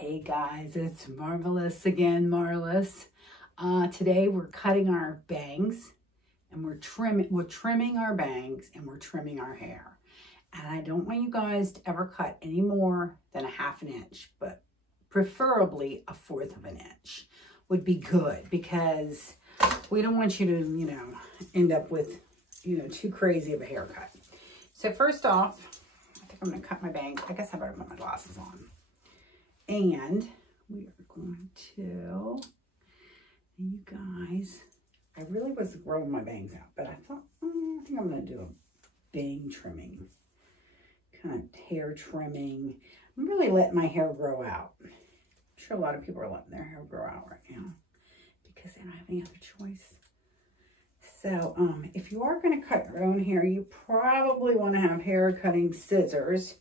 Hey guys, it's Marvelous again, Marvelous. Today we're cutting our bangs and we're trimming our bangs and we're trimming our hair. And I don't want you guys to ever cut any more than a ½ inch, but preferably a 1/4 of an inch would be good because we don't want you to, end up with, too crazy of a haircut. So first off, I think I'm going to cut my bangs. I guess I better put my glasses on. And we are going to, you guys, I really was growing my bangs out, but I thought, I think I'm going to do a bang trimming, kind of hair trimming. I'm really letting my hair grow out. I'm sure a lot of people are letting their hair grow out right now because they don't have any other choice. So if you are going to cut your own hair, you probably want to have hair cutting scissors,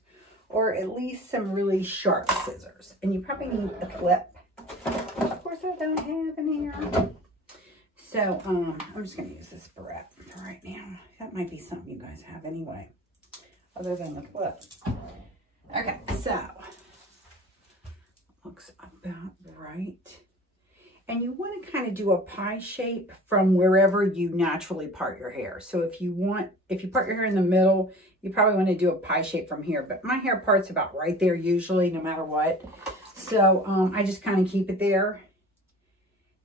or at least some really sharp scissors. And you probably need a clip, which of course I don't have in here. So I'm just gonna use this barrette for right now. That might be something you guys have anyway, other than the clip. Okay, so looks about right. And you want to kind of do a pie shape from wherever you naturally part your hair. So if you part your hair in the middle, you probably want to do a pie shape from here. But my hair part's about right there usually, no matter what. So I just kind of keep it there.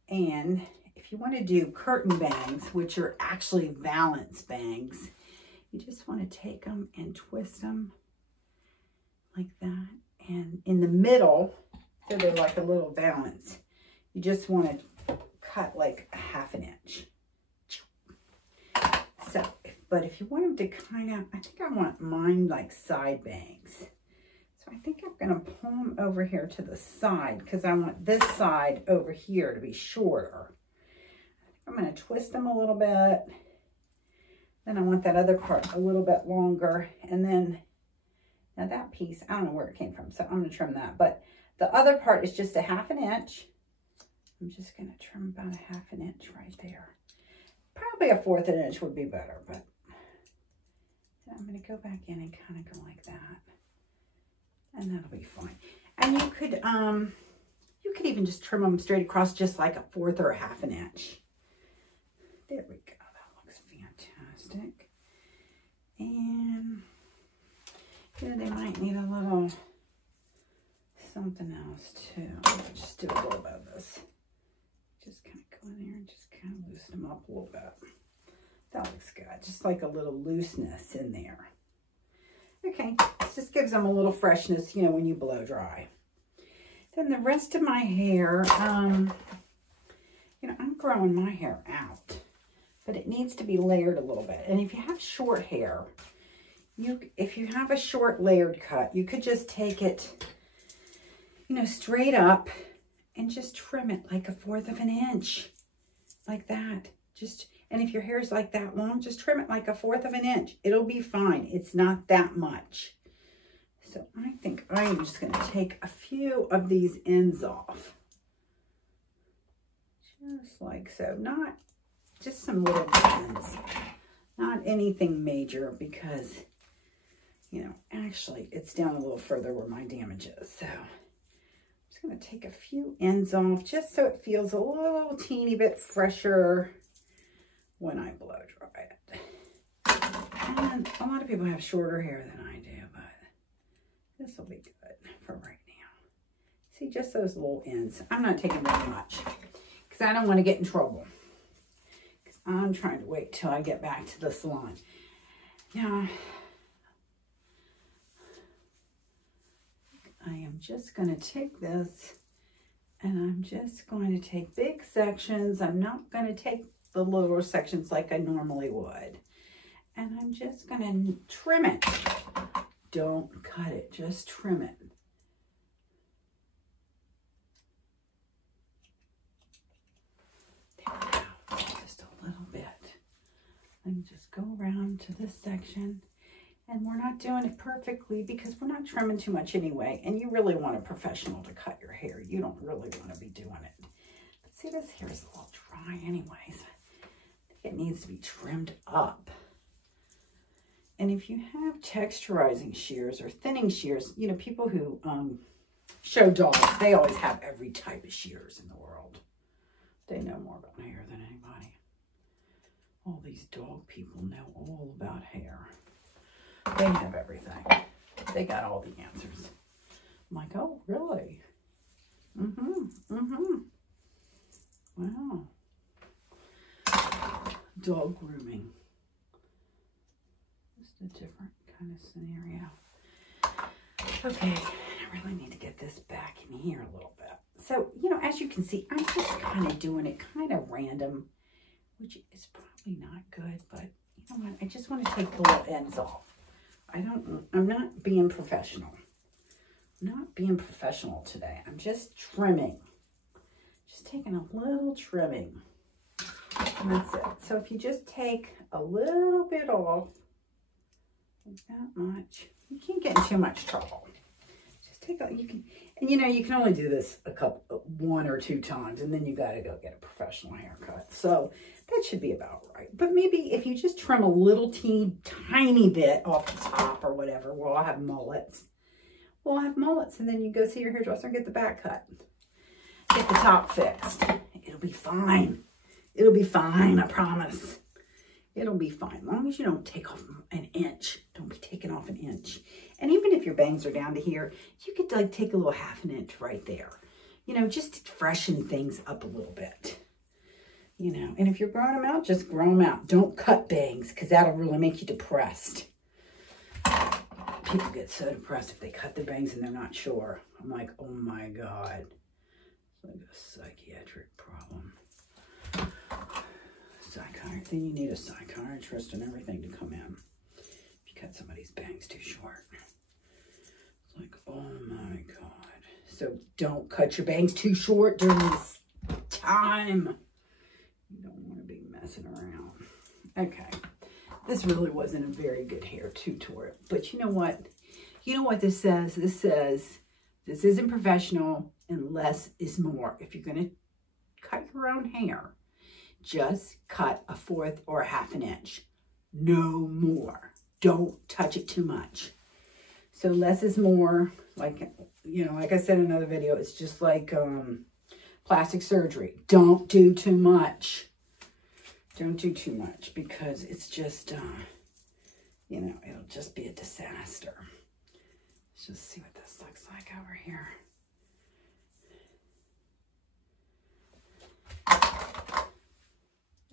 And if you want to do curtain bangs, which are actually valance bangs, you just want to take them and twist them like that. And in the middle, so they're like a little valance. You just want to cut like a ½ inch. So, but if you want them to kind of, I think I want mine like side bangs. So I think I'm going to pull them over here to the side because I want this side over here to be shorter. I'm going to twist them a little bit. Then I want that other part a little bit longer. And then, now that piece, I don't know where it came from, so I'm going to trim that. But the other part is just a ½ inch. I'm just going to trim about a ½ inch right there. Probably a 1/4 inch would be better, but I'm going to go back in and kind of go like that. And that'll be fine. And you could even just trim them straight across just like a 1/4 or a ½ inch. There we go. That looks fantastic. And they might need a little something else too. I'll just do a little bit of this. Just kind of go in there and just kind of loosen them up a little bit. That looks good. Just like a little looseness in there. Okay, this just gives them a little freshness, when you blow dry. Then the rest of my hair, I'm growing my hair out, but it needs to be layered a little bit. And if you have short hair, if you have a short layered cut, you could just take it, straight up and just trim it like a 1/4 of an inch, like that. And if your hair is like that long, just trim it like a 1/4 of an inch. It'll be fine. It's not that much. So I think I am just going to take a few of these ends off. Just like so. Not just some little ends. Not anything major because, actually it's down a little further where my damage is. So I'm going to take a few ends off just so it feels a little teeny bit fresher when I blow dry it. And a lot of people have shorter hair than I do, but this will be good for right now. See, just those little ends. I'm not taking very much because I don't want to get in trouble. Because I'm trying to wait till I get back to the salon. Now, I am just going to take this and I'm just going to take big sections. I'm not going to take the lower sections like I normally would. And I'm just going to trim it. Don't cut it, just trim it. There we go, just a little bit. And just go around to this section. And we're not doing it perfectly because we're not trimming too much anyway. And you really want a professional to cut your hair. You don't really want to be doing it. But see, this hair is a little dry anyways. I think it needs to be trimmed up. And if you have texturizing shears or thinning shears, people who show dogs. They always have every type of shears in the world. They know more about hair than anybody. All these dog people know all about hair. They have everything. They got all the answers. I'm like, oh, really? Wow. Dog grooming. Just a different kind of scenario. Okay, I really need to get this back in here a little bit. So, you know, as you can see, I'm just kind of doing it kind of random, which is probably not good, but you know what? I just want to take the little ends off. I'm not being professional. I'm not being professional today. I'm just trimming. Just taking a little trimming. And that's it. So if you just take a little bit off, like that much, you can't get in too much trouble. Just take a, you can, and you know, you can only do this one or two times, and then you got to go get a professional haircut. So that should be about right. But maybe if you just trim a little tiny bit off the top or whatever, we'll all have mullets. We'll have mullets, and then you go see your hairdresser and get the back cut. Get the top fixed. It'll be fine. It'll be fine, I promise. It'll be fine. As long as you don't take off an inch. Don't be taking off an inch. And even if your bangs are down to here, you could like take a little half an inch right there. You know, just to freshen things up a little bit. You know, and if you're growing them out, just grow them out. Don't cut bangs, because that'll really make you depressed. People get so depressed if they cut their bangs and they're not sure. I'm like, oh my God. It's like a psychiatric problem. Then you need a psychiatrist and everything to come in. If you cut somebody's bangs too short. It's like, oh my God. So don't cut your bangs too short during this time. You don't want to be messing around. Okay. This really wasn't a very good hair tutorial. But you know what? You know what this says? This says, this isn't professional and less is more. If you're going to cut your own hair, just cut a 1/4 or a half an inch. No more. Don't touch it too much. So less is more. Like, you know, like I said in another video, it's just like plastic surgery. Don't do too much. Don't do too much, because it's just, you know, it'll just be a disaster. Let's just see what this looks like over here.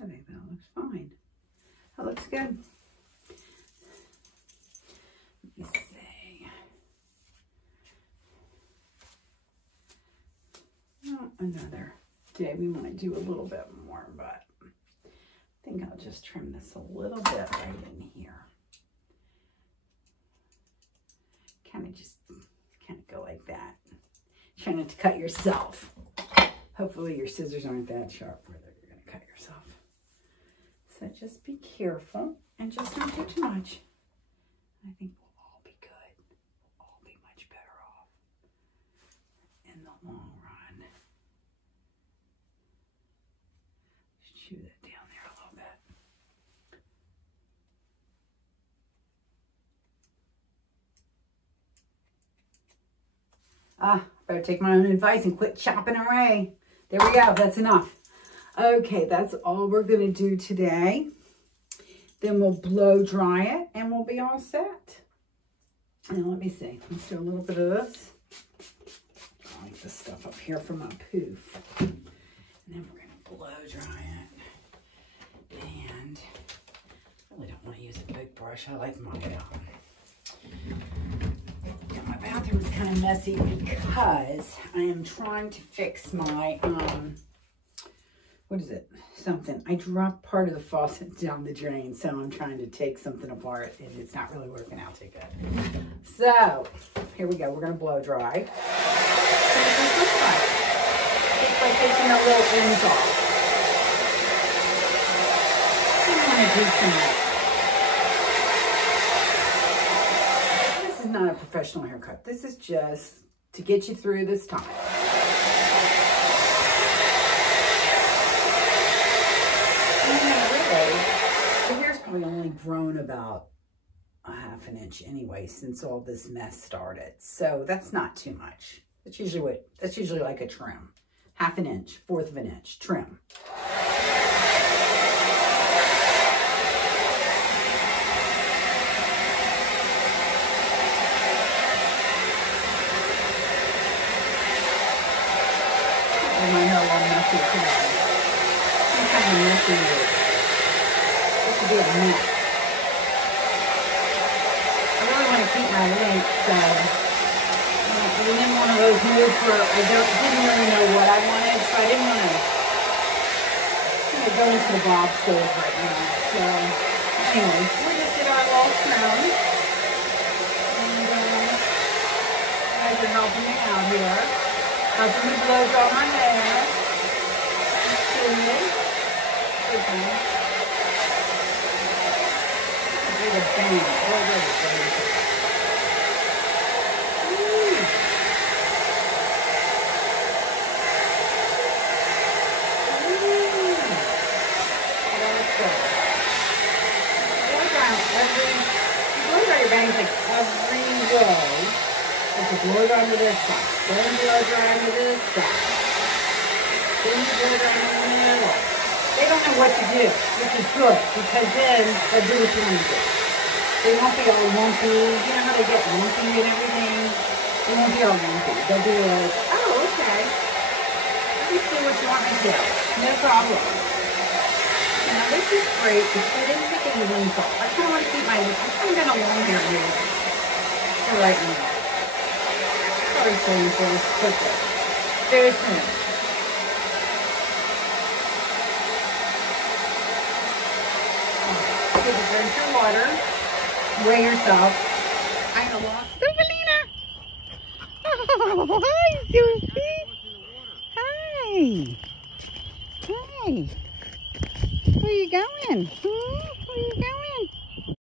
I think that looks fine. That looks good. Let me see. Oh, another day we might do a little bit more, but I think I'll just trim this a little bit right in here. Kind of go like that. Try not to cut yourself. Hopefully your scissors aren't that sharp where you're going to cut yourself. So just be careful and just don't do too much. I think we'll all be good. We'll all be much better off in the long run. Just chew that down there a little bit. Better take my own advice and quit chopping away. There we go. That's enough. Okay, that's all we're going to do today. Then we'll blow dry it and we'll be all set. And let me see. Let's do a little bit of this. I like this stuff up here for my poof. And then we're going to blow dry it. And I really don't want to use a big brush. I like my my bathroom is kind of messy because I am trying to fix my what is it? Something. I dropped part of the faucet down the drain, so I'm trying to take something apart, and it's not really working out too good. So, here we go. We're going to blow dry. It's like taking the little ends off. I want to do some. This is not a professional haircut. This is just to get you through this time. The hair's probably only grown about a half an inch anyway since all this mess started. So that's not too much. That's usually like a trim. 1/2 inch, 1/4 of an inch trim. My hair a little messy today. I'm kind of messy. This would be a mess. I really want to keep my length, so I'm in one of those moods where I didn't really know what I wanted, so I didn't want to go into the bob stage right now. So anyway, we just did our little trim, and you guys are helping me out here. Helping me blow dry my hair. Good thing. Look at the bang. Oh, look at the bang. That's good. Blow dry your bangs like every way. To blow dry to this side, then blow dry to this side, then blow dry in the middle. They don't know what to do, which is good, because then they'll do what you want to do. They won't be all lumpy. You know how they get lumpy and everything? They won't be all lumpy. They'll be like, oh, okay. Just do what you want me to do. No problem. Now this is great because I didn't take any wings off. I kind of want to keep my, I'm kind of going to long hair here for right now. Sorry, this quickly. Very smooth. Take a drink of water. Weigh yourself. I know lost. Sophilina! Oh, hi, Sophie. Hi. Hi. Where are you going? Hmm?